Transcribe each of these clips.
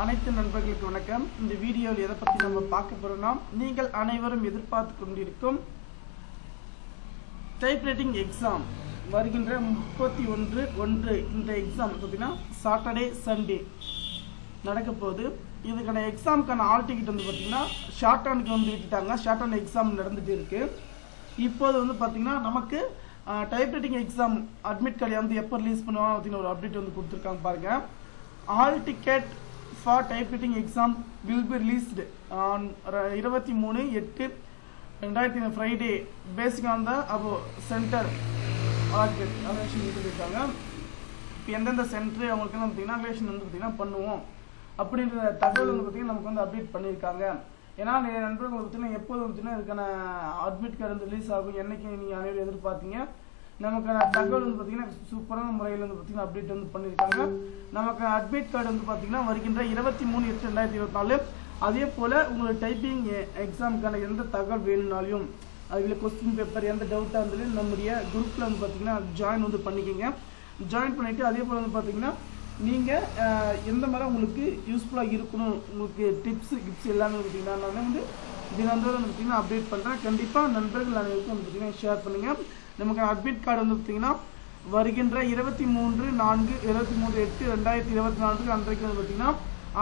அனைத்து நண்பர்களுக்கு வணக்கம். இந்த வீடியோவில் எதை பற்றி நம்ம பார்க்க போறோம்னா, நீங்கள் அனைவரும் எதிர்பார்த்து கொண்டிருக்கும் டைப்ரைட்டிங் எக்ஸாம் வருகின்ற 31/1 இந்த எக்ஸாம் பார்த்தீங்கன்னா சாட்டர்டே சண்டே நடக்க போகுது. இதுக்கான எக்ஸாமுக்கான ஆல் டிக்கெட் வந்து பார்த்தீங்கன்னா ஷார்ட் ஹேண்டுக்கு வந்து விட்டுட்டாங்க. ஷார்ட் ஹேண்ட் எக்ஸாம் நடந்துட்டு இருக்கு. இப்போது வந்து பார்த்தீங்கன்னா நமக்கு டைப்ரைட்டிங் எக்ஸாம் அட்மிட் கார்டு வந்து எப்போ ரிலீஸ் பண்ணுவாங்க அப்படின்னு ஒரு அப்டேட் வந்து கொடுத்துருக்காங்க பாருங்க. All ticket for typewriting exam will be released on 23/8/2020 Friday based on the above center allocation சொல்லிருக்காங்க. இப்போ எந்தெந்த சென்டர் அவங்களுக்கு வந்து இனாகுரேஷன் வந்து பார்த்தீங்கன்னா பண்ணுவோம் அப்படின்ற தகவல் வந்து பார்த்தீங்கன்னா நமக்கு வந்து அப்டேட் பண்ணியிருக்காங்க. ஏன்னா நிறைய நண்பர்கள் பார்த்தீங்கன்னா எப்போது பார்த்தீங்கன்னா இதுக்கான அட்மிட் கார்டு வந்து ரிலீஸ் ஆகும், என்னைக்கு நீங்கள் அனைவரும் எதிர்பார்த்தீங்க. நமக்கான தகவல் வந்து பார்த்தீங்கன்னா சூப்பரான முறையில் வந்து பார்த்தீங்கன்னா அப்டேட் வந்து பண்ணியிருக்காங்க. நமக்கு அட்மிட் கார்டு வந்து பார்த்தீங்கன்னா வருகின்ற 23/8/2024. அதே போல் உங்களுக்கு டைப்பிங் எக்ஸாமுக்கான எந்த தகவல் வேணும்னாலையும் அதில் கொஸ்டின் பேப்பர் எந்த டவுட்டாக இருந்தாலும் நம்முடைய குரூப்பில் வந்து பார்த்தீங்கன்னா ஜாயின் வந்து பண்ணிக்கோங்க. ஜாயின் பண்ணிவிட்டு அதே போல் வந்து பார்த்தீங்கன்னா நீங்கள் எந்த மாதிரி உங்களுக்கு யூஸ்ஃபுல்லாக இருக்கணும், உங்களுக்கு கிப்ஸ் எல்லாமே பார்த்தீங்கன்னா நான் வந்து தினந்தோறும் வந்து பார்த்தீங்கன்னா அப்டேட் பண்ணுறேன். கண்டிப்பாக நண்பர்கள் அனைவருக்கும் வந்து பார்த்தீங்கன்னா ஷேர் பண்ணுங்கள். நமக்கு அட்மிட் கார்டு வந்து பார்த்தீங்கன்னா வருகின்ற 23/8/2024 அன்றைக்கு வந்து பார்த்தீங்கன்னா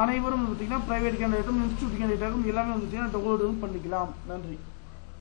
அனைவரும் வந்து பார்த்தீங்கன்னா பிரைவேட் கேண்டிடேட்டும் இன்ஸ்டியூட் கேண்டிடேட்டும் எல்லாமே வந்து பார்த்தீங்கன்னா டவுன்லோட் பண்ணிக்கலாம். நன்றி.